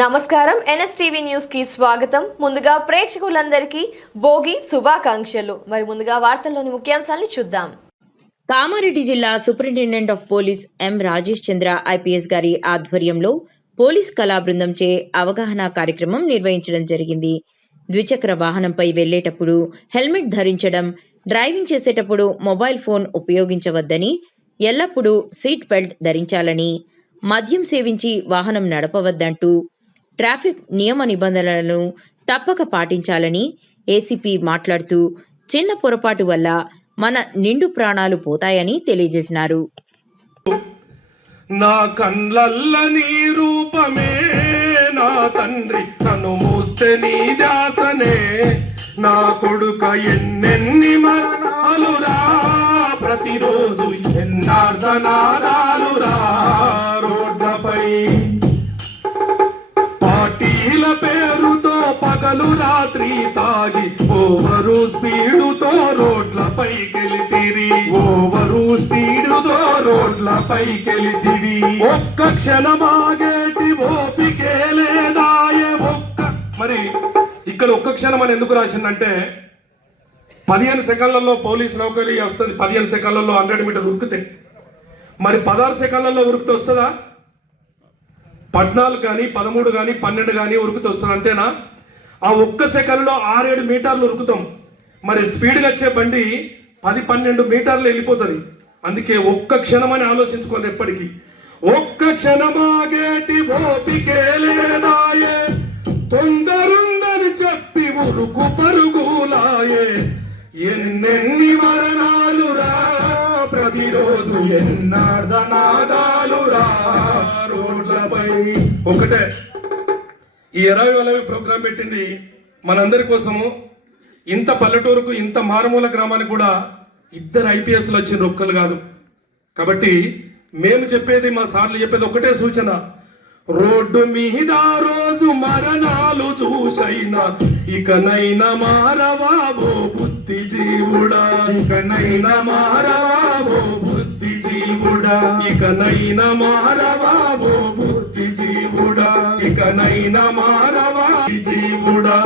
నమస్కారం. ఎన్ఎస్టీవీ న్యూస్కి స్వాగతం. ముందుగా ప్రేక్షకులందరికీ భోగి శుభాకాంక్షలు. మరి ముందుగా వార్తల్లోని ముఖ్యాంశాలను చూద్దాం. కామారెడ్డి జిల్లా superintendent of police M Rajesh Chandra IPS గారి ఆధ్వర్యంలో పోలీస్ కళా బృందంచే అవగాహన కార్యక్రమం నిర్వహించడం జరిగింది. ద్విచక్ర వాహనంపై వెళ్ళేటప్పుడు హెల్మెట్ ధరించడం డ్రైవింగ్ చేసేటప్పుడు మొబైల్ ఫోన్ ఉపయోగించవద్దని ఎల్లప్పుడూ సీట్ బెల్ట్ ధరించాలని మద్యం సేవించి వాహనం నడపవద్దంటూ ట్రాఫిక్ నియమ నిబంధనలను తప్పక పాటించాలని ఏసీపీ మాట్లాడుతూ చిన్న పొరపాటు వల్ల మన నిండు ప్రాణాలు పోతాయని తెలియజేసినారు. నా కండ్లల్ల నీ రూపమే నా తండ్రి నన్ను మూస్తే నీ దాసనే నా కొడుక ఎన్నెన్ని మరణాలురా ప్రతిరోజు ఎన్నార్ధనాదాలురా పగలు రాత్రి తాగి ఓవరు స్పీడుతో రోడ్లపై గెలితిరి ఓవరు స్పీడుతో రోడ్లపై గెలితిరి ఒక్క క్షణమాగేటి ఓపికే లేదాయే ఒక్క మరి ఇక్కడ ఒక్క క్షణం అని ఎందుకు రాసిందంటే పదిహేను సెకండ్లలో పోలీస్ నౌకరీ వస్తుంది. పదిహేను సెకండ్లలో హండ్రెడ్ మీటర్ ఉరికితే. మరి పదహారు సెకండ్లలో ఉరికితే వస్తుందా? పద్నాలుగు కానీ పదమూడు కానీ పన్నెండు కానీ ఉరుకుతూ వస్తుంది. అంతేనా? ఆ ఒక్క సెకండ్లో ఆరేడు మీటర్లు ఉరుకుతాం. మరి స్పీడ్గా వచ్చే బండి పది పన్నెండు మీటర్లు వెళ్ళిపోతుంది. అందుకే ఒక్క క్షణం అని ఆలోచించుకోండి ఎప్పటికీ. ఒక్క క్షణమాగేటి ఓపికే లేదాయే తొందరుందని చెప్పి ఉరుకు పరుగులాయే. ఎన్నెన్ని మరణాలురా ప్రతిరోజు ఎన్నార్ధనాదాలు రోడ్లపై ఒకటే. ఈ ఇరవై వేల ప్రోగ్రాం పెట్టింది మనందరి కోసము. ఇంత పల్లెటూరుకు ఇంత మారుమూల గ్రామానికి కూడా ఇద్దరు ఐపీఎస్లు వచ్చిన ఒక్కలు కాదు. కాబట్టి మేము చెప్పేది మా సార్లు చెప్పేది ఒకటే సూచన. రోడ్డు మీద రోజు మరణాలు చూసైనా ఇకనైనా మారవాబో బుద్ధి జీవుడా ఇకనైనా మారవాబో బుద్ధి జీవుడా ఇకనైనా మారవాబో ఇకనైనా మారవా జీవుడా.